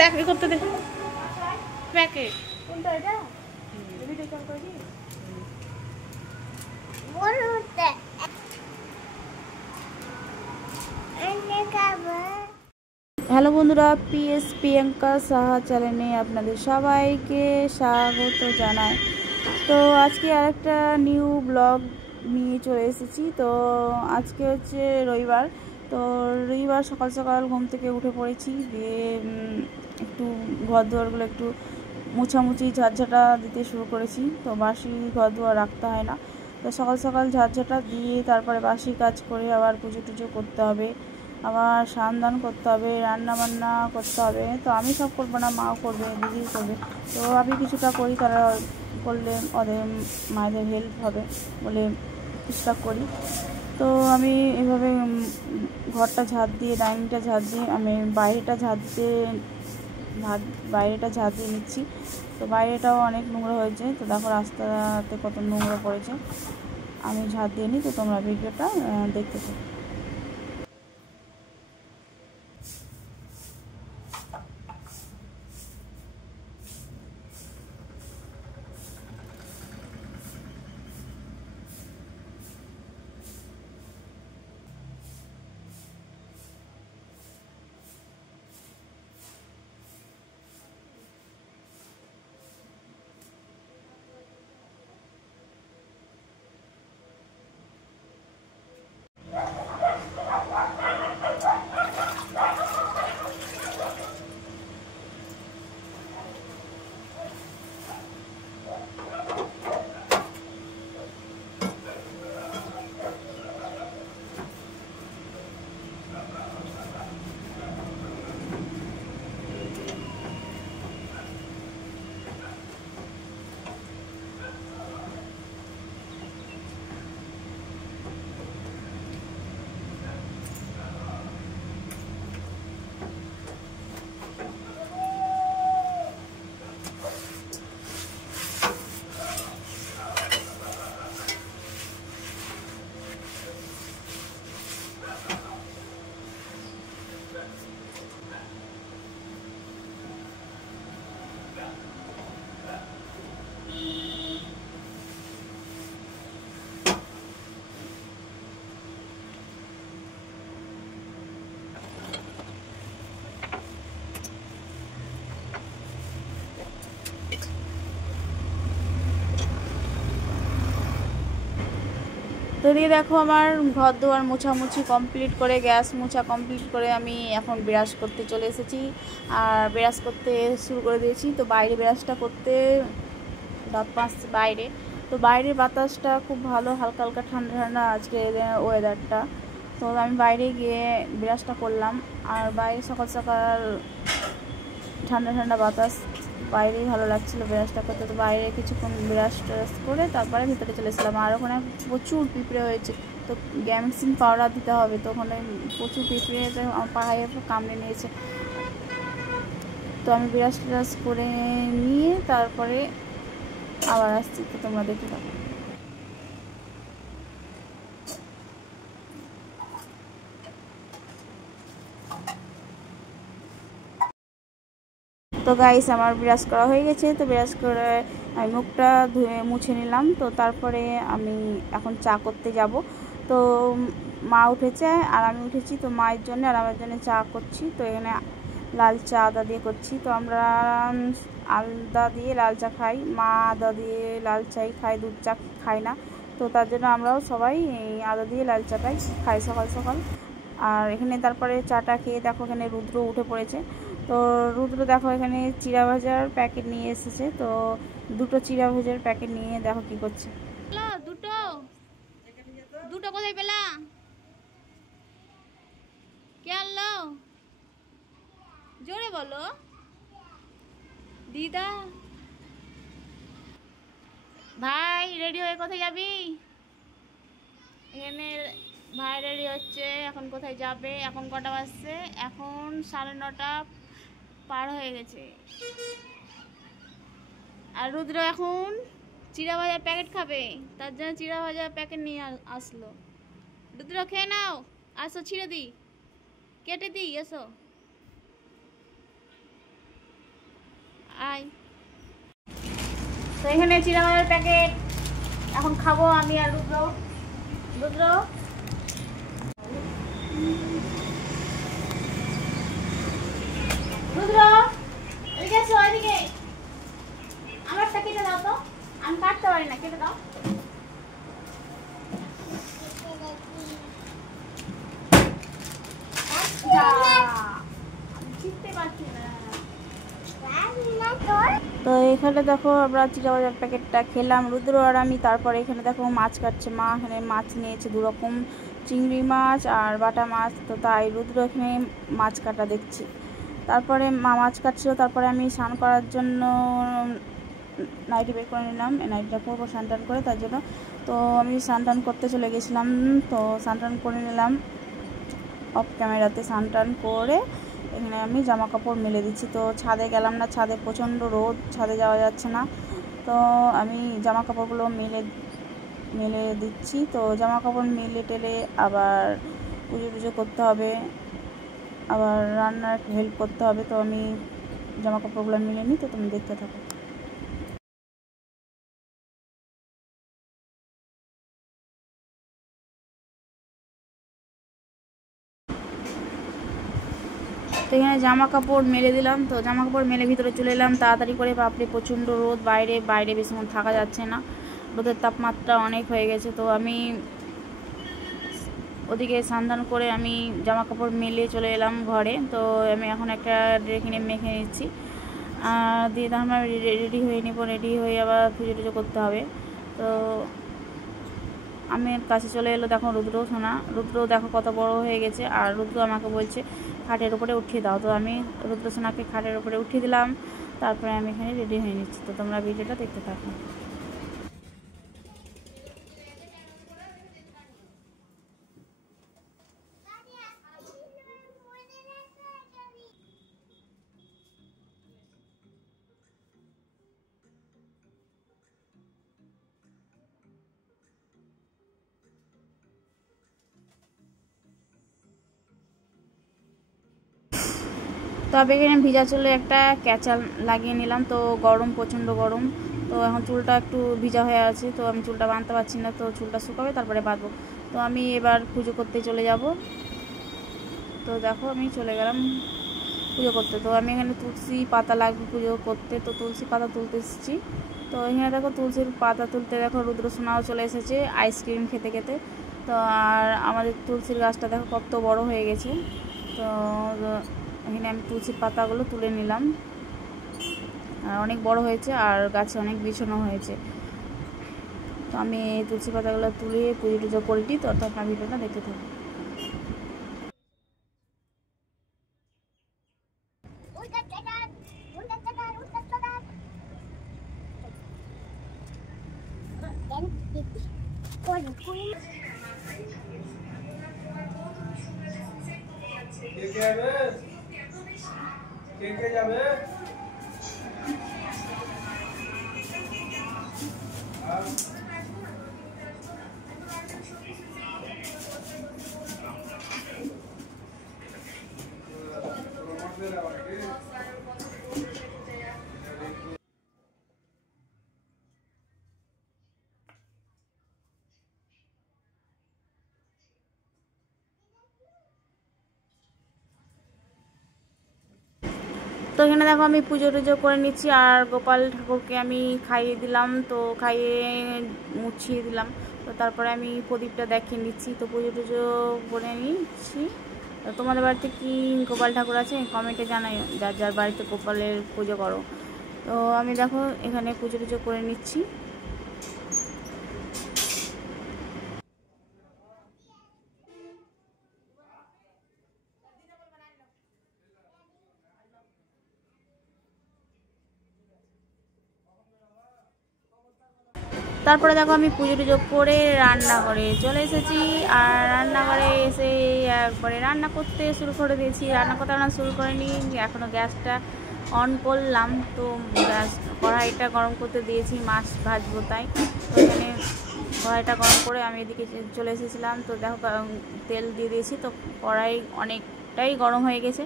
দেখ করতে দে প্যাকেট কোনটা এটা ভিডিও কল করে দিই হ্যালো বন্ধুরা, পিএস প্রিয়াঙ্কা সাহা চ্যানেলে আপনাদের সবাইকে স্বাগত জানাই। তো আজকে আরেকটা নিউ ব্লগ নিয়ে চলে এসেছি। তো আজকে হচ্ছে রবিবার। তো রবিবার সকাল সকাল ঘুম থেকে উঠে পড়েছি, দিয়ে একটু ঘর দুয়ারগুলো একটু মুছামুছি ঝাঁঝাটা দিতে শুরু করেছি। তো বাসি ঘর দুয়ার রাখতে হয় না, তো সকাল সকাল ঝাঁঝাটা দিয়ে তারপরে বাসি কাজ করে আবার পুজো টুজো করতে হবে, আবার স্নান দান করতে হবে, রান্না বান্না করতে হবে। তো আমি সব করবো না, মাও করবে, দিদিও করবে। তো আমি কিছুটা করি, তারা করলে ওদের মায়েদের হেল্প হবে বলে কিছুটা করি। তো আমি এভাবে ঘরটা ঝাঁট দিয়ে, ডাইনিংটা ঝাঁট দিয়ে, আমি বাইরেটা ঝাঁট দিয়ে নিচ্ছি। তো বাইরেটাও অনেক নোংরা হয়েছে। তো দেখো রাস্তাতে কত নোংরা পড়েছে, আমি ঝাঁট দিয়ে নিই। তো তোমরা ভিডিওটা দেখতে থাকো। তো দিয়ে দেখো আমার ঘর দুয়ার মোছামুছি কমপ্লিট করে, গ্যাস মোছা কমপ্লিট করে আমি এখন ব্রাশ করতে চলে এসেছি। আর ব্রাশ করতে শুরু করে দিয়েছি। তো বাইরে ব্রাশটা করতে দাঁত মাজতে বাইরে। তো বাইরের বাতাসটা খুব ভালো, হালকা হালকা ঠান্ডা ঠান্ডা আজকে ওয়েদারটা। তো আমি বাইরে গিয়ে ব্রাশটা করলাম। আর বাইরে সকাল সকাল ঠান্ডা ঠান্ডা বাতাস, বাইরেই ভালো লাগছিলো ব্রাশটা করতে। তো বাইরে কিছুক্ষণ ব্রাশ ট্রাশ করে তারপরে ভিতরে চলে এসেছিলাম। আর ওখানে প্রচুর পিঁপড়ে হয়েছে, তো গ্যামসিন পাউডার দিতে হবে। তো ওখানে প্রচুর পিঁপড়ে আমার পায়ে কামড়ে নিয়েছে। তো আমি ব্রাশ ট্রাশ করে নিয়ে তারপরে আবার আসছি। তো তোমরা দেখতে পাবো। তো গাইস আমার ব্রাশ করা হয়ে গেছে। তো ব্রাশ করে আমি মুখটা ধুয়ে মুছে নিলাম। তো তারপরে আমি এখন চা করতে যাব। তো মা উঠেছে আর আমি উঠেছি। তো মায়ের জন্য আর আমার জন্য চা করছি। তো এখানে লাল চা আদা দিয়ে করছি। তো আমরা আদা দিয়ে লাল চা খাই, মা আদা দিয়ে লাল চাই খাই, দুধ চা খাই না। তো তার জন্য আমরাও সবাই আদা দিয়ে লাল চাটাই খাই সকাল সকাল। আর এখানে তারপরে চাটা খেয়ে দেখো এখানে রুদ্র উঠে পড়েছে। তো রুদ্র দেখো এখানে চিড়া ভাজার প্যাকেট নিয়ে এসেছে। তো দুটো চিড়া ভাজার প্যাকেট নিয়ে দেখো কি করছে। দুটো দুটো কোথায় পেলা? কে আনলো? জোরে বলো দিদা। ভাই রেডি হয়ে কোথায় যাবি? এখানে ভাই রেডি হচ্ছে, এখন কোথায় যাবে? এখন কটা বাজছে? এখন 9:30 পার হয়ে গেছে। আর রুদ্র এখন চিড়া ভাজার প্যাকেট খাবে, তার জন্য চিড়া ভাজার প্যাকেট নিয়ে আসলো। রুদ্র খেয়ে নাও, আসো ছিঁড়ে দিই, কেটে দিই, এসো। আয়। তো এখানে চিড়ামালের প্যাকেট এখন খাবো আমি আর রুদ্র। রুদ্র রুদ্র এদিকে এসো, এদিকে আমারটা কেটে দাও তো, আমি কাটতে পারি না, কেটে দাও। তো এখানে দেখো আমরা চিড়াবাজার প্যাকেটটা খেলাম রুদ্র আর আমি। তারপরে এখানে দেখো মাছ কাটছে মা, এখানে মাছ নিয়েছে 2 রকম, চিংড়ি মাছ আর বাটা মাছ। তো তাই রুদ্র এখানে মাছ কাটা দেখছি। তারপরে মা মাছ কাটছিল, তারপরে আমি স্নান করার জন্য নাইটি বের করে নিলাম, নাইটিটা করবো স্নান টান করে, তার জন্য তো আমি স্নান টান করতে চলে গেছিলাম। তো স্নান টান করে নিলাম অফ ক্যামেরাতে, স্নান টান করে এখানে আমি জামা কাপড় মেলে দিচ্ছি। তো ছাদে গেলাম না, ছাদে প্রচণ্ড রোদ, ছাদে যাওয়া যাচ্ছে না। তো আমি জামা কাপড়গুলো মেলে দিচ্ছি। তো জামা কাপড় মেলে টেলে আবার পুজো টুজো করতে হবে, আবার রান্নার হেল্প করতে হবে। তো আমি জামা কাপড়গুলো মেলে নিই, তো তুমি দেখতে থাকো। তো এখানে জামা কাপড় মেলে দিলাম। তো জামা কাপড় মেলে ভিতরে চলে এলাম তাড়াতাড়ি করে, বাপরে প্রচণ্ড রোদ, বাইরে বেশিক্ষণ থাকা যাচ্ছে না, রোদের তাপমাত্রা অনেক হয়ে গেছে। তো আমি ওদিকে স্নান করে আমি জামা কাপড় মেলে চলে এলাম ঘরে। তো আমি এখন একটা ড্রেস কিনে মেখে নিচ্ছি, দিয়ে তারপর রেডি হয়ে নিব, রেডি হয়ে আবার পুজো টুজো করতে হবে। তো আমি কাছে চলে এলো, দেখো রুদ্র সোনা, রুদ্র দেখো কত বড় হয়ে গেছে। আর রুদ্র আমাকে বলছে খাটের উপরে উঠিয়ে দাও। তো আমি রুদ্র সোনাকে খাটের উপরে উঠিয়ে দিলাম, তারপরে আমি এখানে রেডি হয়ে নিচ্ছি। তো তোমরা ভিডিওটা দেখতে থাকো। তবে এখানে ভিজা চুলে একটা ক্যাচাল লাগিয়ে নিলাম। তো গরম, প্রচণ্ড গরম। তো এখন চুলটা একটু ভিজা হয়ে আছে, তো আমি চুলটা বাঁধতে পারছি না। তো চুলটা শুকাবে তারপরে বাঁধবো। তো আমি এবার পুজো করতে চলে যাব। তো দেখো আমি চলে গেলাম পুজো করতে। তো আমি এখানে তুলসী পাতা লাগবে পুজো করতে, তো তুলসী পাতা তুলতে এসেছি। তো এখানে দেখো তুলসীর পাতা তুলতে দেখো রুদ্র সোনাও চলে এসেছে আইসক্রিম খেতে খেতে। তো আর আমাদের তুলসীর গাছটা দেখো কত বড় হয়ে গেছে। তো এখানে আমি তুলসীর পাতাগুলো তুলে নিলাম, আর অনেক বড় হয়েছে আর গাছে অনেক বিছানো হয়েছে। তো আমি এই তুলসী পাতাগুলো তুলে পুজো টুজো করে দিই। তো আপনার ভিডিওটা দেখতে থাকুন। কে যাবে? তো এখানে দেখো আমি পুজো টুজো করে নিচ্ছি, আর গোপাল ঠাকুরকে আমি খাইয়ে দিলাম। তো খাইয়ে মুছিয়ে দিলাম। তো তারপরে আমি প্রদীপটা দেখিয়ে নিচ্ছি। তো পুজো টুজো করে নিচ্ছি। তো তোমাদের বাড়িতে কি গোপাল ঠাকুর আছে কমেন্টে জানাই, যার যার বাড়িতে গোপালের পুজো করো। তো আমি দেখো এখানে পুজো টুজো করে নিচ্ছি। তারপরে দেখো আমি পুজো টুজো করে রান্নাঘরে চলে এসেছি। আর রান্নাঘরে এসে একবারে রান্না করতে শুরু করে দিয়েছি। রান্না করতে শুরু করিনি, এখনও গ্যাসটা অন করলাম। তো কড়াইটা গরম করতে দিয়েছি, মাছ ভাজবো তাই। তো এখানে কড়াইটা গরম করে আমি এদিকে চলে এসেছিলাম। তো দেখো তেল দিয়ে দিয়েছি। তো কড়াই অনেকটাই গরম হয়ে গেছে।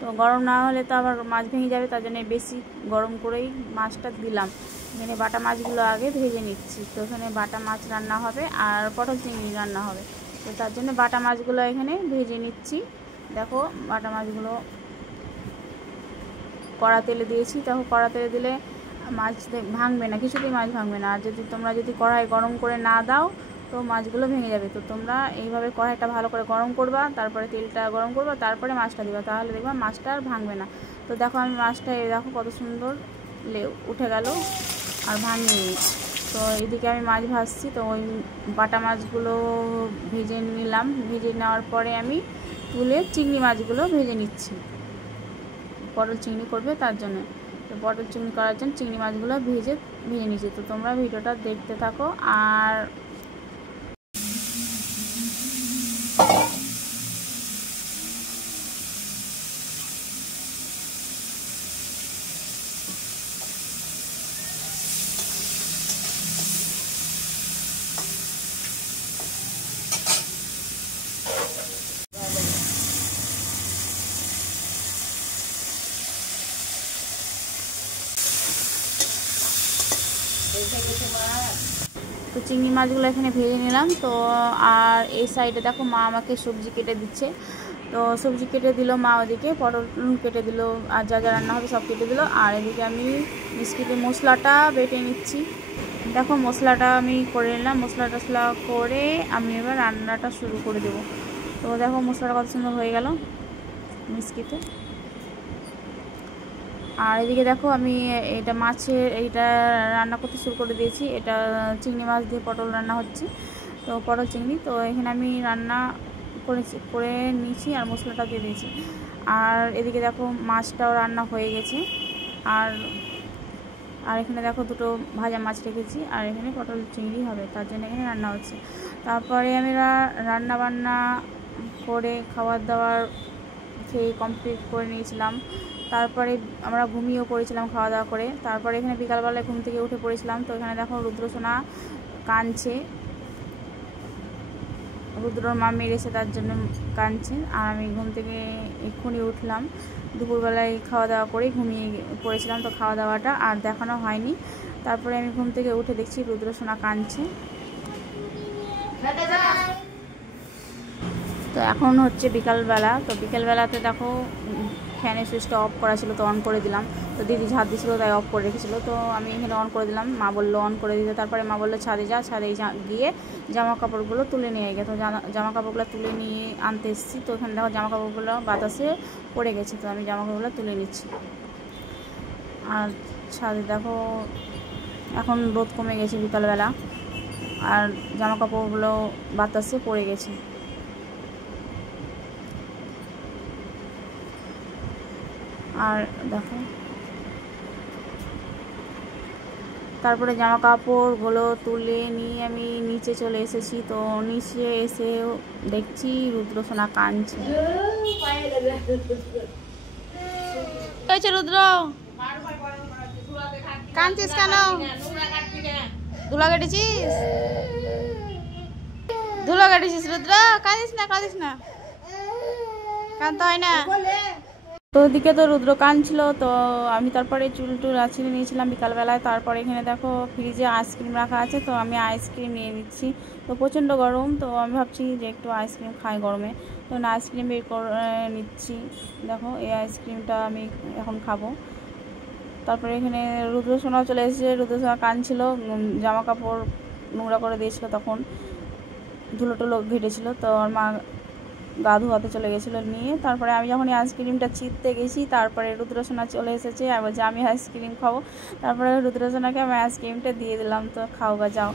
তো গরম না হলে তো আবার মাছ ভেঙে যাবে, তার জন্য বেশি গরম করেই মাছটা দিলাম। এখানে বাটা মাছগুলো আগে ভেজে নিচ্ছি। তো এখানে বাটা মাছ রান্না হবে আর পটল চিংড়ি রান্না হবে, তো তার জন্য বাটা মাছগুলো এখানে ভেজে নিচ্ছি। দেখো বাটা মাছগুলো কড়া তেলে দিয়েছি। দেখো কড়া তেলে দিলে মাছ ভাঙবে না, কিছুতেই মাছ ভাঙবে না। আর তোমরা যদি কড়াই গরম করে না দাও তো মাছগুলো ভেঙে যাবে। তো তোমরা এইভাবে কড়াইটা ভালো করে গরম করবা, তারপরে তেলটা গরম করবা, তারপরে মাছটা দিবা, তাহলে দেখবা মাছটা আর ভাঙবে না। তো দেখো আমি মাছটা দেখো কত সুন্দর উঠে গেল আর ভাঙিনি। তো এদিকে আমি মাছ ভাজছি। তো ওই বাটা মাছগুলো ভেজে নিলাম। ভেজে নেওয়ার পরে আমি তুলে চিংড়ি মাছগুলো ভেজে নিচ্ছি। পটল চিংড়ি করবে তার জন্য। তো পটল চিংড়ি করার জন্য চিংড়ি মাছগুলো ভেজে নিচ্ছি। তো তোমরা ভিডিওটা দেখতে থাকো। আর তো চিংড়ি মাছগুলো এখানে ভেজে নিলাম। তো আর এই সাইডে দেখো মা আমাকে সবজি কেটে দিচ্ছে। তো সবজি কেটে দিল মা, ওদিকে পটল কেটে দিল, আর যা যা রান্না হবে সব কেটে দিল। আর এদিকে আমি বিস্কিটের মশলাটা বেটে নিচ্ছি। দেখো মশলাটা আমি করে নিলাম। মশলা টশলা করে আমি এবার রান্নাটা শুরু করে দেবো। তো দেখো মশলাটা কত সুন্দর হয়ে গেল বিস্কিটে। আর এদিকে দেখো আমি এটা এইটা রান্না করতে শুরু করে দিয়েছি। এটা চিংড়ি মাছ দিয়ে পটল রান্না হচ্ছে, তো পটল চিংড়ি। তো এখানে আমি রান্না করে নিয়েছি আর মশলাটা দিয়ে দিয়েছি। আর এদিকে দেখো মাছটাও রান্না হয়ে গেছে। আর এখানে দেখো দুটো ভাজা মাছ রেখেছি, আর এখানে পটল চিংড়ি হবে, তার জন্য এখানে রান্না হচ্ছে। তারপরে আমি রান্না বান্না করে খাবার দাবার খেয়ে কমপ্লিট করে নিয়েছিলাম। তারপরে আমরা ঘুমিয়েও পড়েছিলাম খাওয়া দাওয়া করে। তারপরে এখানে বিকালবেলায় ঘুম থেকে উঠে পড়েছিলাম। তো এখানে দেখো রুদ্রসোনা কাঁদছে, রুদ্রর মা মেরেছে তার জন্য কাঁদছে। আর আমি ঘুম থেকে এক্ষুনি উঠলাম, দুপুরবেলায় খাওয়া দাওয়া করে ঘুমিয়ে পড়েছিলাম। তো খাওয়া দাওয়াটা আর দেখানো হয়নি। তারপরে আমি ঘুম থেকে উঠে দেখছি রুদ্রসোনা কাঁদছে। তো এখন হচ্ছে বিকালবেলা। তো বিকালবেলাতে দেখো ফ্যানের সুইচটা অফ করা ছিল, তো অন করে দিলাম। তো দিদি ঝাঁট দিয়েছিলো তাই অফ করে রেখেছিলো, তো আমি এখানে অন করে দিলাম। মা বললো অন করে দিতে। তারপরে মা বললো ছাদে গিয়ে জামা কাপড়গুলো তুলে নিয়ে গেছে। তো জামা কাপড়গুলো তুলে নিয়ে আনতে এসেছি। তো এখানে দেখো জামা কাপড়গুলো বাতাসে পড়ে গেছে, তো আমি জামা কাপড়গুলো তুলে নিচ্ছি। আর ছাদে দেখো এখন রোদ কমে গেছে বিকালবেলা, আর জামা কাপড়গুলো বাতাসে পড়ে গেছে। আর দেখো তারপরে জামা কাপড়গুলো তুলে নিয়ে আমি নিচে চলে এসেছি। তো নিচে এসে দেখছি রুদ্রসোনা কাঁদছে। রুদ্র কাঁদছিস কেন? ধুলা কেটেছিস? ধুলা কেটেছিস রুদ্র? কাঁদিস না, কাঁদিস না, কাঁদতে হয় না। তো ওদিকে তো রুদ্র কাঁদছিল। তো আমি তারপরে চুল আঁচড়ে নিয়েছিলাম বিকালবেলায়। তারপরে এখানে দেখো ফ্রিজে আইসক্রিম রাখা আছে, তো আমি আইসক্রিম নিয়ে নিচ্ছি। তো প্রচণ্ড গরম, তো আমি ভাবছি যে একটু আইসক্রিম খাই গরমে, তো আইসক্রিম বের করে নিচ্ছি। দেখো এই আইসক্রিমটা আমি এখন খাবো। তারপরে এখানে রুদ্রসোনাও চলে এসেছে। রুদ্রসোনা কাঁদছিল, জামা কাপড় নোংরা করে দিয়েছিল, তখন ধুলো টুলো ঘেটেছিল। তো আমার মা গা ধোয়াতে চলে গেছিলো নিয়ে। তারপরে আমি যখন আইসক্রিমটা ছিঁড়তে গেছি, তারপরে রুদ্রসোনা চলে এসেছে আর বলছে আমি আইসক্রিম খাবো। তারপরে রুদ্রসোনাকে আমি আইসক্রিমটা দিয়ে দিলাম, তো খাও বা যাও।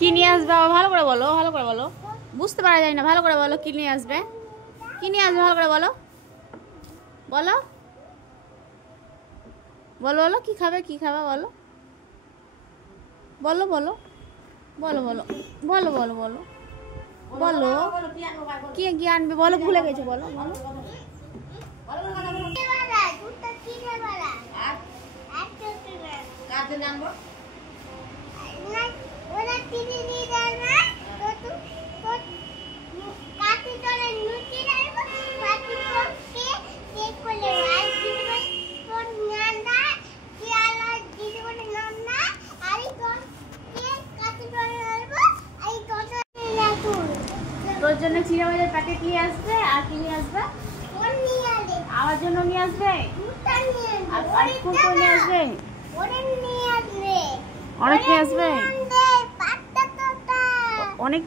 কি নিয়ে আসবে ভালো করে বলো, ভালো করে বলো, বুঝতে পারা যায় না, ভালো করে বলো কি নিয়ে আসবে, কি নিয়ে আসবে ভালো করে বলো, বলো বলো বলো কি খাবে, কি খাবে বলো, বলো বলো বলো বলো বলো বলো বলো বলো কি কি আনবে বলো, ভুলে গেছো বলো বলো তোর জন্য চিড়াবাজার প্যাকেট নিয়ে আসবে আর কি নিয়ে আসবে? আমার জন্য নিয়ে আসবে আর কুকুর নিয়ে আসবে, অনেক নিয়ে আসবে, অনেক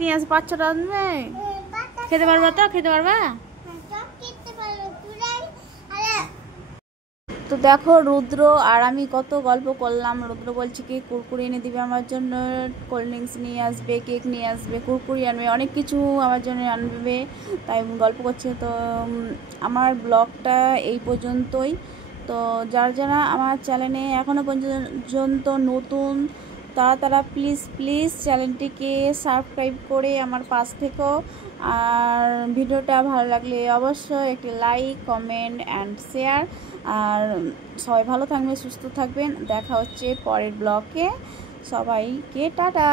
নিয়ে আসবে, 5-6টা আনবে। খেতে পারবা তো? খেতে পারবা? তো দেখো রুদ্র আর আমি কত গল্প করলাম। রুদ্র বলছে কি কুরকুরি এনে দিবে আমার জন্য, কোল্ড ড্রিঙ্কস নিয়ে আসবে, কেক নিয়ে আসবে, কুরকুরি আনবে, অনেক কিছু আমার জন্য আনবে, তাই গল্প করছে। তো আমার ব্লগটা এই পর্যন্তই। তো যারা আমার চ্যানেলে এখনও পর্যন্ত নতুন তারা প্লিজ চ্যানেলটিকে সাবস্ক্রাইব করে আমার পাশ থেকেও। আর ভিডিওটা ভালো লাগলে অবশ্যই একটি লাইক, কমেন্ট অ্যান্ড শেয়ার। আর সবাই ভালো থাকবেন, সুস্থ থাকবেন। দেখা হচ্ছে পরের ব্লগে। সবাইকে টাটা।